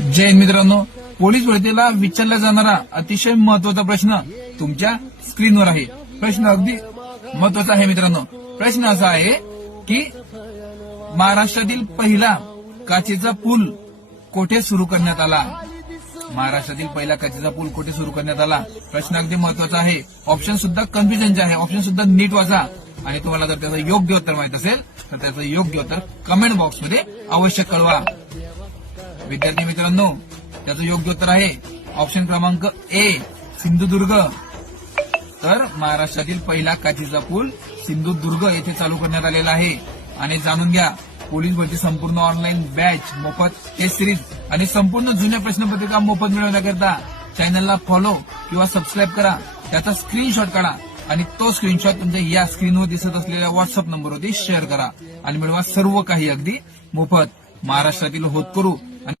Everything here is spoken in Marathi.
जय हिंद मित्रांनो, पोलीस भरतीला विचारला जाणारा अतिशय महत्वाचा प्रश्न तुमच्या स्क्रीनवर आहे. प्रश्न अगदी महत्वाचा आहे मित्रांनो. प्रश्न असा आहे की महाराष्ट्रातील पहिला काचेचा पूल कोठे सुरू करण्यात आला? महाराष्ट्रातील पहिला काचेचा पूल कोठे सुरू करण्यात आला? प्रश्न अगदी महत्वाचा आहे. ऑप्शन सुद्धा कन्फ्युजनचे आहे. ऑप्शन सुद्धा नीट वाचा आणि तुम्हाला जर त्याचं योग्य उत्तर माहित असेल तर त्याचं योग्य उत्तर कमेंट बॉक्समध्ये अवश्य कळवा. विद्यार्थी मित्रांनो, त्याचं योग्य उत्तर आहे ऑप्शन क्रमांक ए, सिंधुदुर्ग. तर महाराष्ट्रातील पहिला काचेचा पूल सिंधुदुर्ग येथे चालू करण्यात आलेला आहे. आणि जाणून घ्या, पोलीस भरती संपूर्ण ऑनलाईन बॅच, मोफत टेस्ट सिरीज आणि संपूर्ण जुन्या प्रश्नपत्रिका मोफत मिळवण्याकरता चॅनलला फॉलो किंवा सबस्क्राईब करा. त्याचा स्क्रीनशॉट काढा आणि तो स्क्रीनशॉट तुमच्या या स्क्रीनवर दिसत असलेल्या व्हॉट्सअप नंबरवरती शेअर करा आणि मिळवा सर्व काही अगदी मोफत. महाराष्ट्रातील होतकरू